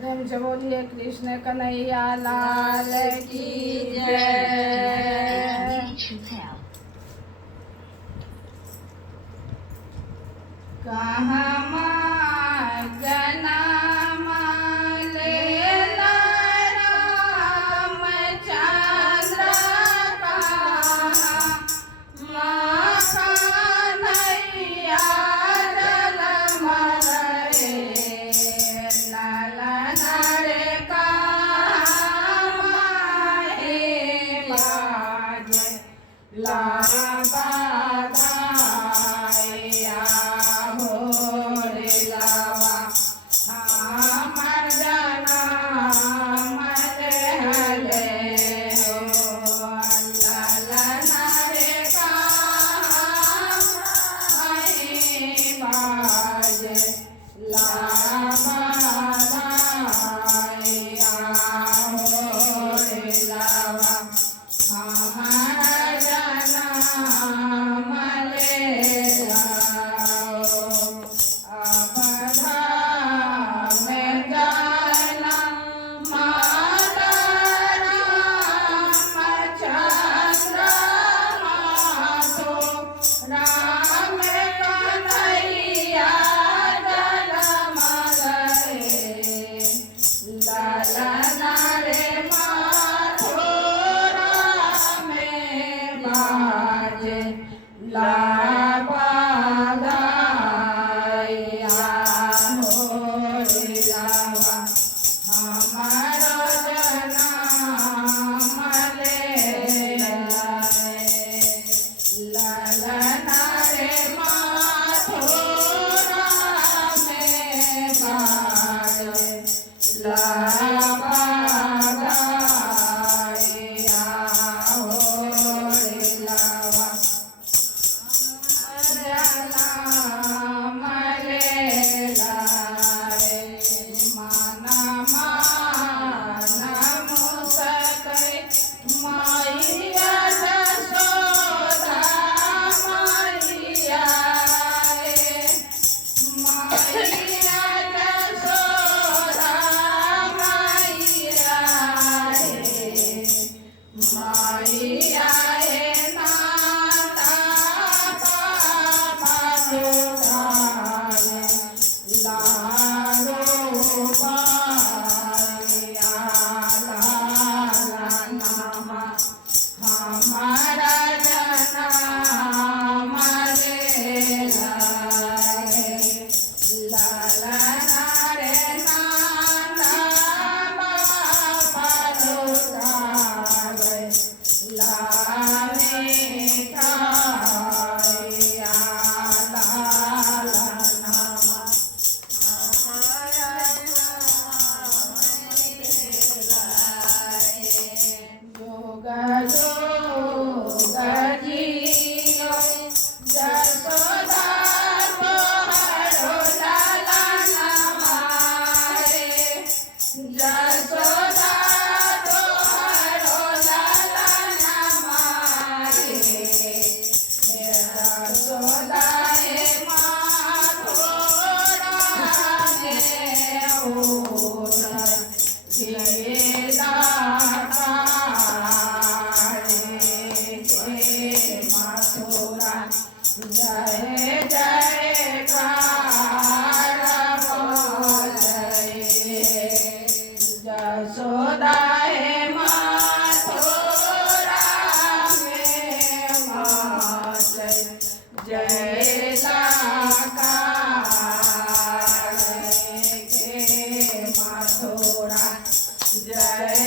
प्रेम से बोलिए कृष्ण कन्हैया लाल की जय। कहाँ जन्म लेला रामचंद्र, कहाँ कन्हैया जन्म रे लालन रे, कहाँ माहे बाजे लाबा धाया भोरे लावा हमर जनम लेहले हो लालन रे, कहाँ माहे बाजे लाबा धाया भोरे लावा हमर जनम लेला हो। अवधा में जनम रामचंद्र, माधो राम कन्हैया जन्म रे लालन रे, माधो राम बाजे लाबा धाया भोरे लावा हमारो जनम लेला लालन रे, माधो राम बाजे लाबा धाया भोरे लावा जनम लेला रे। माना मान मुसकै मैया जसोदा मैया रे, मैया जसोदा मैया रे, मैया रे नाता बाबा लुटाए लालो बाया लाला नामा हमारा जनम लेला रे लालन रे, नाना बाबा लुटाए लामे ठाया लाला नामा हमारा योगा योगा जियो जसोदा तोहरो लालन मारे, जसोदा तोहरो लालन मारे, जसोदा हे माधो राम ओरा गेला माथुरा जय जयकार बोले जसोदा हे माथुरा में माते जय लाकार के माथुरा जय